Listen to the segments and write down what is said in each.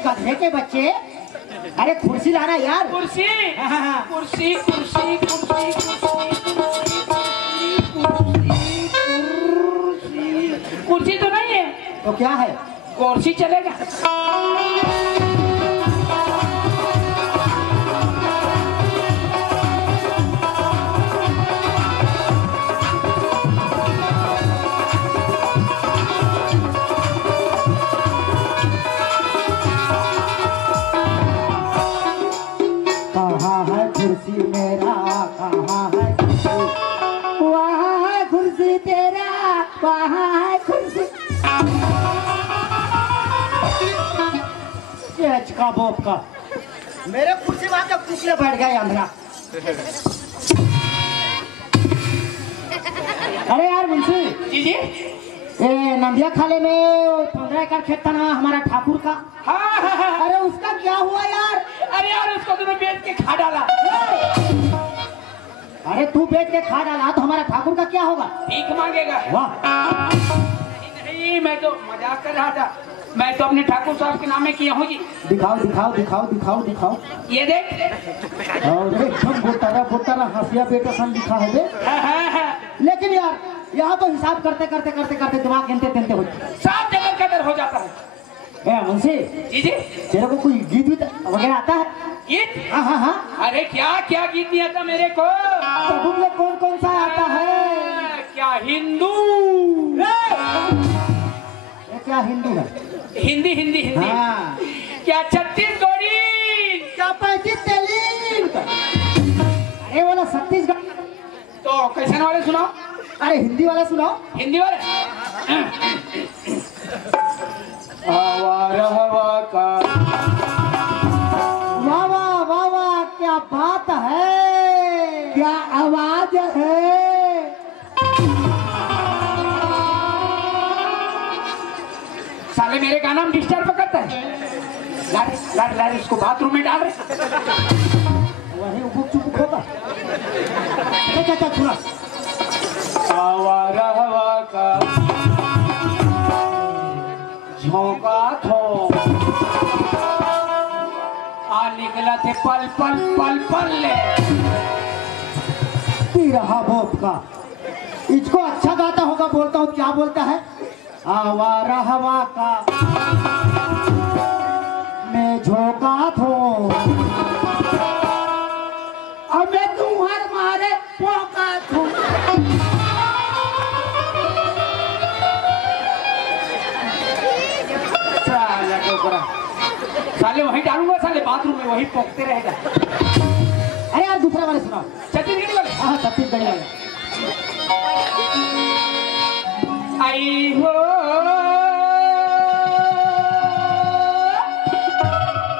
गधे के बच्चे, अरे कुर्सी लाना यार। कुर्सी कुर्सी कुर्सी कुर्सी कुर्सी तो नहीं है तो क्या है? कुर्सी चलेगा। कहाँ है कुर्सी मेरा, कहाँ है कुर्सी? वहाँ है कुर्सी तेरा, वहाँ है कुर्सी। ये अचका बोप का मेरे कुर्सी वहाँ के कुर्सी बैठ गया अंधरा। अरे यार मुंशी जी जी, ये नंदिया खाले में 15 एकड़ खेत था ना हमारा ठाकुर का। हाँ। अरे उसका क्या हुआ यार? अरे यार उसको तुमने बेच के खा डाला। अरे तू बेच के खा डाला तो हमारा ठाकुर का क्या होगा? भीख मांगेगा। वाह, नहीं, मैं तो मजाक कर रहा था। मैं तो अपने ठाकुर साहब के नाम में किया हूँ जी। दिखाओ दिखाओ दिखाओ दिखाओ दिखाओ। ये देख। और एकदम बोटारा हंसिया बेटा सन लिखा है बे। लेकिन यार यहाँ तो हिसाब करते करते करते करते दिमाग गिनते हो सब जगह कदर हो जाता है। मुंशी जी जी, तेरे को कोई गीत वीत वगैरह आता है? गीत? हाँ हाँ हाँ। अरे क्या क्या गीत नहीं आता मेरे को। तो तुम लोग कौन कौन सा आता है? क्या हिंदू, ये क्या हिंदू है? हिंदी हिंदी हिंदी। हाँ। क्या छत्तीसगढ़ी, क्या 35 तेलीन? अरे वाला छत्तीसगढ़। तो कैसे वाले सुनाओ? अरे हिंदी वाला सुनाओ। हिंदी वाले। आवारा हवा का। वाह वाह वाह वाह, क्या बात है, क्या आवाज है। साले मेरे गाना में डिस्टर्ब करता है। लारे इसको बाथरूम में डाल रहे। वही उबुक चुबुक होगा। क्या सुना? आवारा हवा का झोंका थो, आ निकला थे पल पल पल पल ले। पी रहा बोप का, इसको अच्छा गाता होगा। बोलता हूँ क्या बोलता है? आवारा हवा का मैं झोंका थो, अब मैं तुम्हारे मारे पोका थो। साले वहीं डालूंगा, साले बाथरूम में वहीं पोकते रहेगा। अरे यार दूसरा वाले सुनाओ। छत्तीसगढ़ी वाले। हाँ छत्तीसगढ़ी वाले। आई हो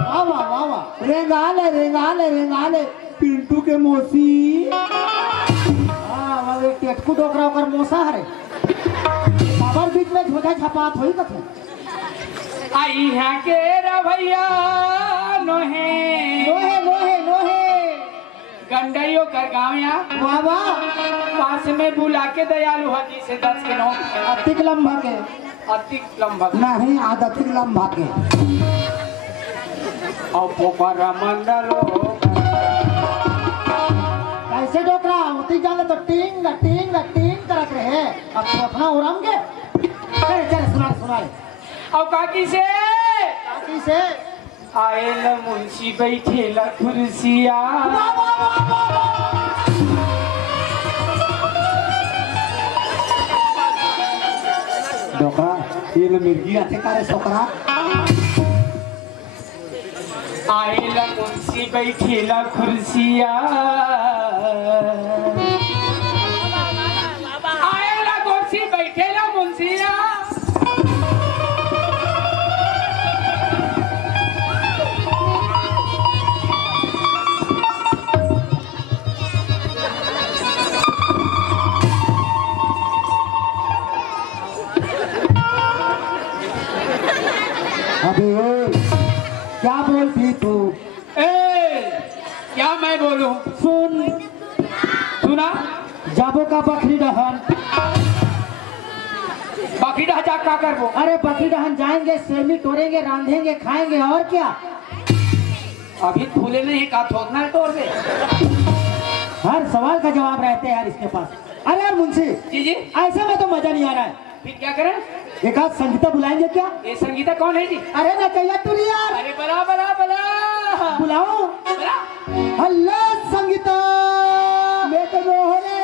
वाह वाह वाह वाह, रेंगाले रेंगाले रेंगाले पिंटू के मोसी। हाँ वो एक टेटकू डोकरा होकर मोसा हरे बाबर बीच में झोझा छपात होई कथे। आई है के रवैया नोहे लोहे लोहे लोहे। गंडइयो कर गाँव या वाह वाह, पास में बुला के दयालु हाजी से 10 के 9 अतिक लंबा के अतिक लंबा नहीं आदतिक लंबा के। और पोखरा मंडलो कैसे डोकरा होती जाने तो टिंग टिंग टिंग करत रहे। अब तो अपना उड़म के। चल सुना सुना। और काकी से आयल मुंशी बैठेला कुर्सिया। डोकरा ये मिर्गी आते कारे सोकरा। आयल मुंशी बैठेला कुर्सिया, आयल कुर्सी बैठेला मुंशिया। अबे क्या बोलती तू? क्या मैं बोलूं? सुन सुना? जाबो का बकरी दहन बाकी रह जा का कर वो। अरे बाकी हम जाएंगे, सेमी तोड़ेंगे, रांधेंगे, खाएंगे और क्या। अभी फूले नहीं का थोड़ना तोड़ दे। हर सवाल का जवाब रहते हैं यार इसके पास। अरे यार मुंशी जी जी, ऐसे में तो मजा नहीं आ रहा है। फिर क्या करें? एक आध संगीता बुलाएंगे क्या? ये संगीता कौन है जी? अरे ना चाहिए तू यार। अरे बला बला बला बुलाओ। बला। हेलो संगीता, मैं तो रोहने।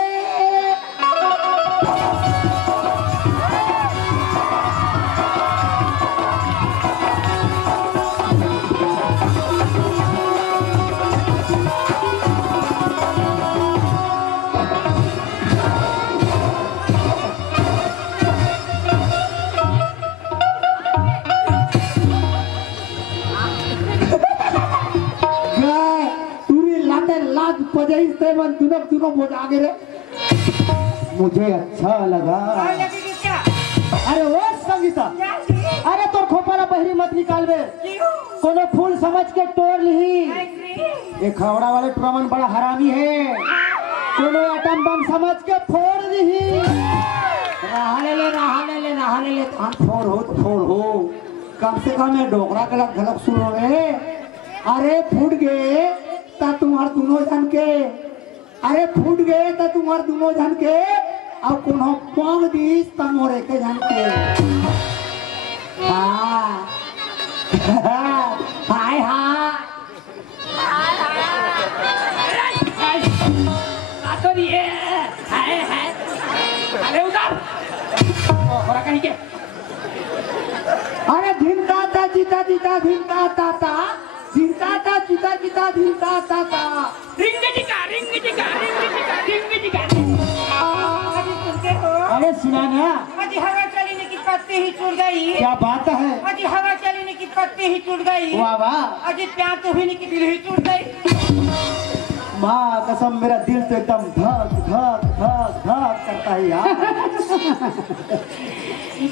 मुझे अच्छा लगा। अरे वो संगीता, अरे तो खोपड़ा बहरी मत निकाल बे। कोनो फूल समझ के तोड़ ली। ये खवड़ा वाले प्रमन बड़ा हरामी है। कोनो एटम बम समझ के फोड़ दी। रहा ले हम फोड़ हो। कम से कम ये डोकरा गलत गलत सुनो रे। अरे फूट गए ता तुम्हार दोनों जन के। अरे फूट गए ता तुम्हार दोनों जन के। अब कोनो पांग दीस ता मोरे के जन के। हाँ हाय हाय अरे उधर कहीं के। अरे धिनता ता जीता जीता धिनता ता ता धिनता ता जीता जीता धिनता ता ता रिंग टिका अरे सुना ना। अजी हवा चलने की पत्ती ही टूट गई। क्या बात है? अजी हवा चलने की पत्ती ही टूट गई। वाह वाह। अजी प्यार तो हुई की दिल ही टूट गई। माँ कसम मेरा दिल तो एकदम धक धक धक धक करता है यार।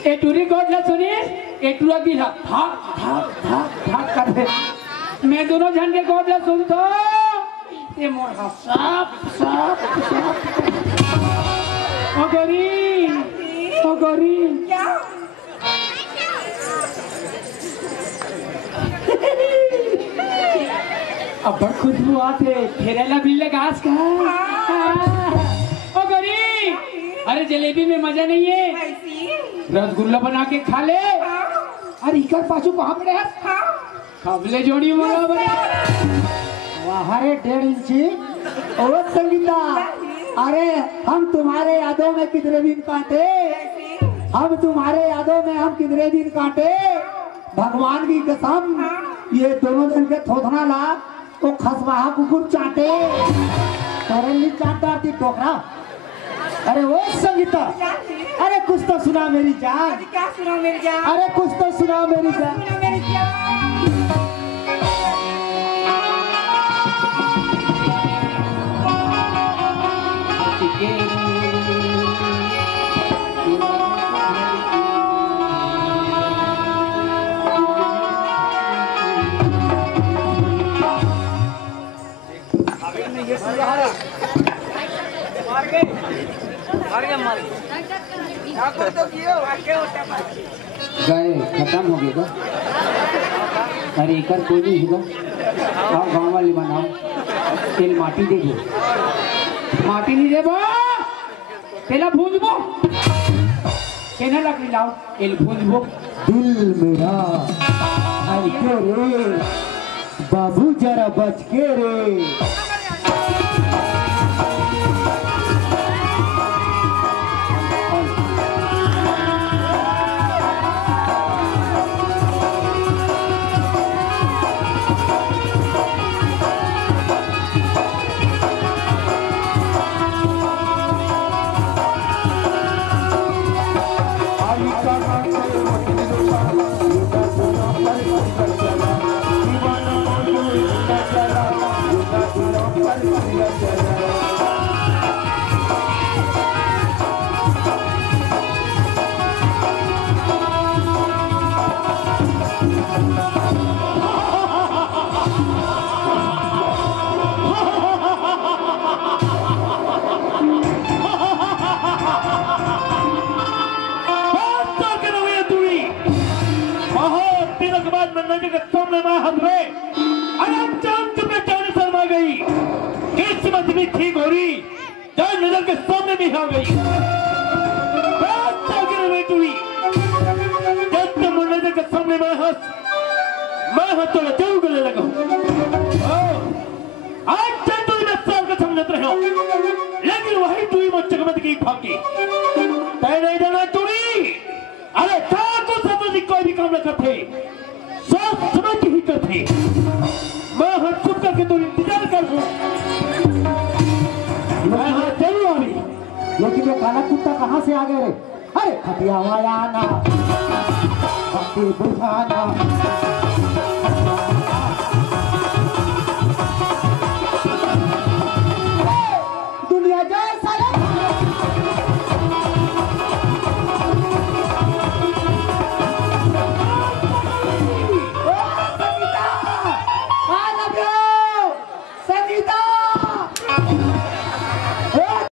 ए टूरी गोद ना सुनिए, ए टूरा भी धक धक धक धक कर दे। मैं दोनों जन के गोद ना सुन तो ये मोर सब ओ गौरी क्या? अब बड़ खुशबू आते फेरेला बिल्ले घास का। ओ गौरी, अरे जलेबी में मजा नहीं है, ऐसी? रसगुल्ला बना के खा ले। अरे इकर पाछू कहाँ पड़े है? खबले जोड़ी वाला बने। वाह रे 1.5 इंची। ओ संगीता, अरे हम तुम्हारे यादों में कितने दिन काटे। हम तुम्हारे यादों में हम कितने दिन काटे। भगवान की कसम ये दोनों जन के थोथना ला तो खसवाहा कुकुर चाटे। करली चाटा थी टोकरा। अरे वो संगीता, अरे कुछ तो सुना मेरी जान। अजी क्या सुनाओ मेरी जान? अरे कुछ तो सुना मेरी जान। सुनाओ मेरी जान। गए खत्म हो गया। अरे इकर कोई नहीं होगा। आओ गाँव वाले बनाओ। तेल माटी दे दो। माटी नहीं देबो, तेला भूंजबो। केना लकड़ी लाओ, एल भूंजबो। दिल मेरा हल्के रे बाबू जरा बच के रे। Chला दिनों के बाद मैंने के सामने मैं हाथ में अरे चांद में जान शर्मा गई किस्मत भी ठीक हो रही जान नजर के सामने भी आ गई जब तुम नजर के सामने मैं हाथ तो जरूर गले लगा आज तक तुम मैं साल का समझते रहे हो लेकिन वही तुम मुझ चकमत की भागी तय नहीं जाना तुरी अरे ठाकुर समझ कोई भी काम न करते सोच समझ ही करते मैं हाथ चुप करके तुम इंतजार कर मैं हाथ जरूर आ रही लेकिन ये काला कुत्ता कहाँ से आ गए रे? अरे खटिया वाला ना भक्ति बुझाना दुनिया जाए साला Sangeeta I love you Sangeeta